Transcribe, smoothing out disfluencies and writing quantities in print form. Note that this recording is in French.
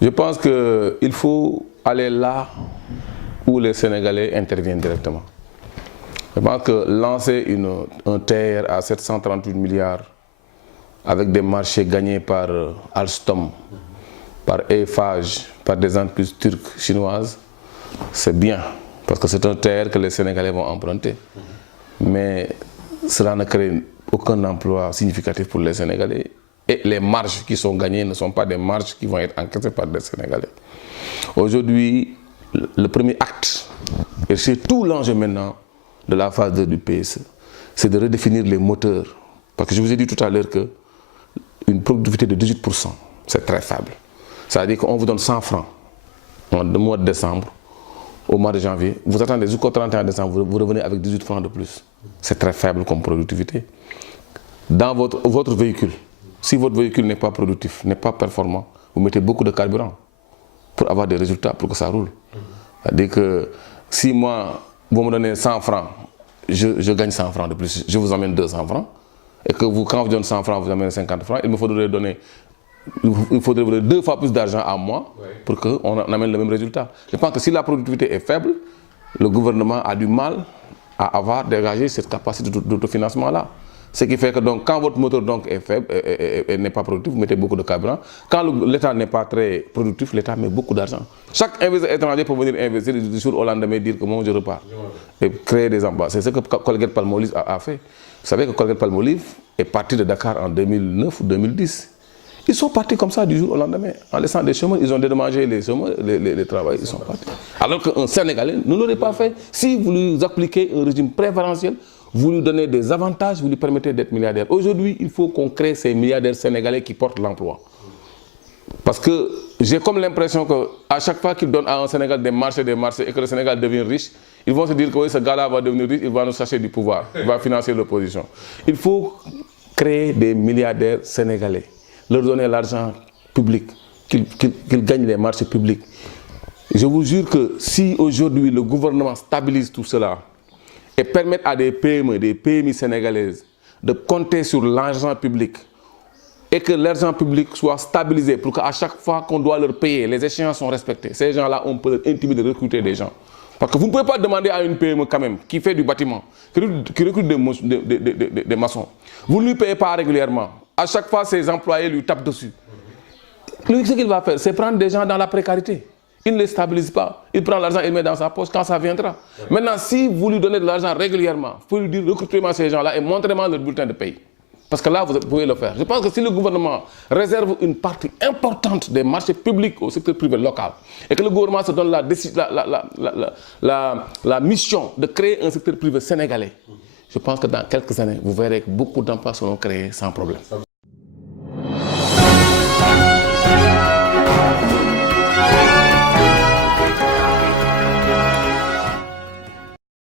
Je pense qu'il faut aller là où les Sénégalais interviennent directement. Je pense que lancer un TR à 738 milliards avec des marchés gagnés par Alstom, par Eiffage, par des entreprises turques, chinoises, c'est bien. Parce que c'est un TR que les Sénégalais vont emprunter. Mais cela ne crée aucun emploi significatif pour les Sénégalais. Et les marges qui sont gagnées ne sont pas des marges qui vont être encaissées par des Sénégalais. Aujourd'hui, le premier acte, et c'est tout l'enjeu maintenant de la phase 2 du PSE, c'est de redéfinir les moteurs. Parce que je vous ai dit tout à l'heure qu'une productivité de 18%, c'est très faible. Ça veut dire qu'on vous donne 100 francs au mois de décembre, au mois de janvier. Vous attendez jusqu'au 31 décembre, vous revenez avec 18 francs de plus. C'est très faible comme productivité. Dans votre véhicule, si votre véhicule n'est pas productif, n'est pas performant, vous mettez beaucoup de carburant pour avoir des résultats, pour que ça roule. C'est-à-dire que si moi, vous me donnez 100 francs, je gagne 100 francs de plus, je vous amène 200 francs, et que vous, quand vous donnez 100 francs, vous amenez 50 francs, il faudrait vous donner 2 fois plus d'argent à moi pour qu'on amène le même résultat. Je pense que si la productivité est faible, le gouvernement a du mal à avoir dégagé cette capacité d'autofinancement-là. Ce qui fait que donc, quand votre moteur donc, est faible et n'est pas productif, vous mettez beaucoup de carburant. Quand l'État n'est pas très productif, l'État met beaucoup d'argent. Chaque investisseur étranger peut venir investir du jour au lendemain et dire que moi je repars. Et créer des emplois. C'est ce que Colgate-Palmolive a fait. Vous savez que Colgate-Palmolive est parti de Dakar en 2009 ou 2010. Ils sont partis comme ça du jour au lendemain. En laissant des chômeurs, ils ont dédommagé les chômeurs, les travailleurs, ils sont partis. Alors qu'un Sénégalais ne l'aurait pas fait. Si vous lui appliquez un régime préférentiel, vous lui donnez des avantages, vous lui permettez d'être milliardaire. Aujourd'hui, il faut qu'on crée ces milliardaires sénégalais qui portent l'emploi. Parce que j'ai comme l'impression qu'à chaque fois qu'ils donnent à un Sénégal des marchés et que le Sénégal devient riche, ils vont se dire que oui, ce gars-là va devenir riche, il va nous chercher du pouvoir, il va financer l'opposition. Il faut créer des milliardaires sénégalais, leur donner l'argent public, qu'ils gagnent les marchés publics. Je vous jure que si aujourd'hui le gouvernement stabilise tout cela, et permettre à des PME, des PMI sénégalaises de compter sur l'argent public et que l'argent public soit stabilisé pour qu'à chaque fois qu'on doit leur payer, les échéances sont respectées. Ces gens-là, on peut leur intimider de recruter des gens. Parce que vous ne pouvez pas demander à une PME quand même, qui fait du bâtiment, qui recrute des maçons. Vous ne lui payez pas régulièrement. À chaque fois, ses employés lui tapent dessus. Lui, ce qu'il va faire, c'est prendre des gens dans la précarité. Il ne les stabilise pas. Il prend l'argent et le met dans sa poche quand ça viendra. Maintenant, si vous lui donnez de l'argent régulièrement, il faut lui dire recrutez-moi ces gens-là et montrez-moi leur bulletin de paye. Parce que là, vous pouvez le faire. Je pense que si le gouvernement réserve une partie importante des marchés publics au secteur privé local et que le gouvernement se donne la mission de créer un secteur privé sénégalais, je pense que dans quelques années, vous verrez que beaucoup d'emplois seront créés sans problème.